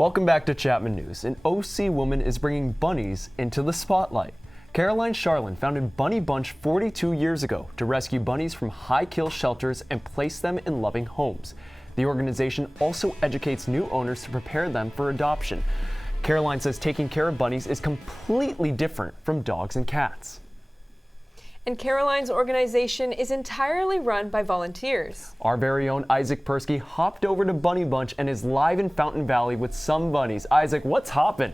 Welcome back to Chapman News. An OC woman is bringing bunnies into the spotlight. Caroline Charlin founded Bunny Bunch 42 years ago to rescue bunnies from high-kill shelters and place them in loving homes. The organization also educates new owners to prepare them for adoption. Caroline says taking care of bunnies is completely different from dogs and cats. And Caroline's organization is entirely run by volunteers. Our very own Isaac Persky hopped over to Bunny Bunch and is live in Fountain Valley with some bunnies. Isaac, what's hoppin'?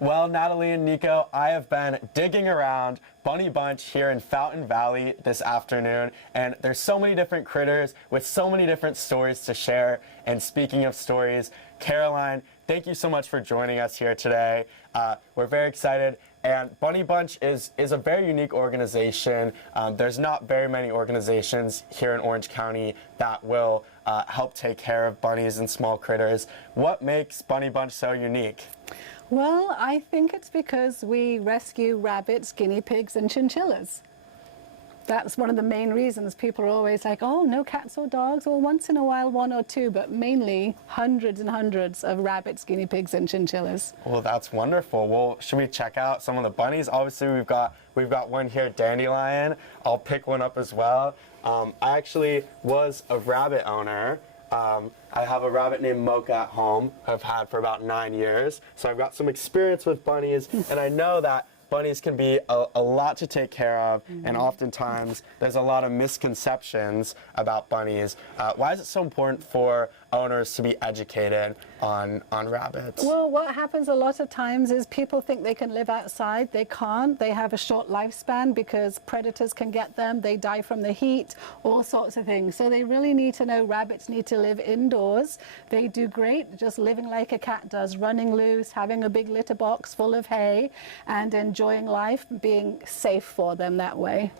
Well, Natalie and Nico, I have been digging around Bunny Bunch here in Fountain Valley this afternoon, and there's so many different critters with so many different stories to share. And speaking of stories, Caroline, thank you so much for joining us here today. We're very excited. And Bunny Bunch is a very unique organization. There's not very many organizations here in Orange County that will help take care of bunnies and small critters. What makes Bunny Bunch so unique? Well, I think it's because we rescue rabbits, guinea pigs, and chinchillas. That's one of the main reasons. People are always like, oh, no cats or dogs, or once in a while one or two, but mainly hundreds and hundreds of rabbits, guinea pigs, and chinchillas. Well, that's wonderful. Well, should we check out some of the bunnies? Obviously, we've got one here, Dandelion. I'll pick one up as well. I actually was a rabbit owner. I have a rabbit named Mocha at home, I've had for about 9 years. So I've got some experience with bunnies, and I know that bunnies can be a lot to take care of, and oftentimes there's a lot of misconceptions about bunnies. Why is it so important for owners to be educated on rabbits? Well, what happens a lot of times is people think they can live outside. They can't. They have a short lifespan because predators can get them. They die from the heat, all sorts of things. So they really need to know rabbits need to live indoors. They do great just living like a cat does, running loose, having a big litter box full of hay, and enjoying life, being safe for them that way.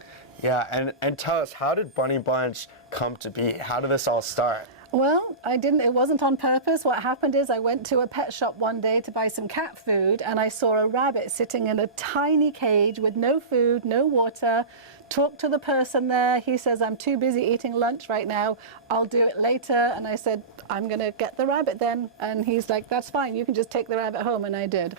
Yeah, and tell us, how did Bunny Bunch come to be? How did this all start? Well, it wasn't on purpose. What happened is I went to a pet shop one day to buy some cat food, and I saw a rabbit sitting in a tiny cage with no food, no water. Talked to the person there. He says, I'm too busy eating lunch right now. I'll do it later. And I said, I'm going to get the rabbit then. And he's like, that's fine. You can just take the rabbit home. And I did.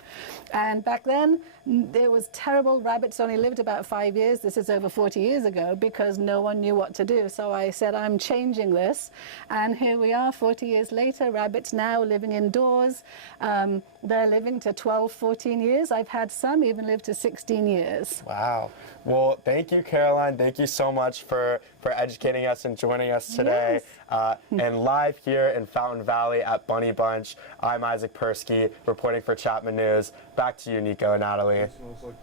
And back then, there was terrible. Rabbits only lived about 5 years. This is over 40 years ago because no one knew what to do. So I said, I'm changing this. And here we are 40 years later. Rabbits now living indoors. They're living to 12, 14 years. I've had some even live to 16 years. Wow. Well, thank you, Caroline. Thank you so much for educating us and joining us today. Yes. And live here in Fountain Valley at Bunny Bunch, I'm Isaac Persky, reporting for Chapman News. Back to you, Nico and Natalie.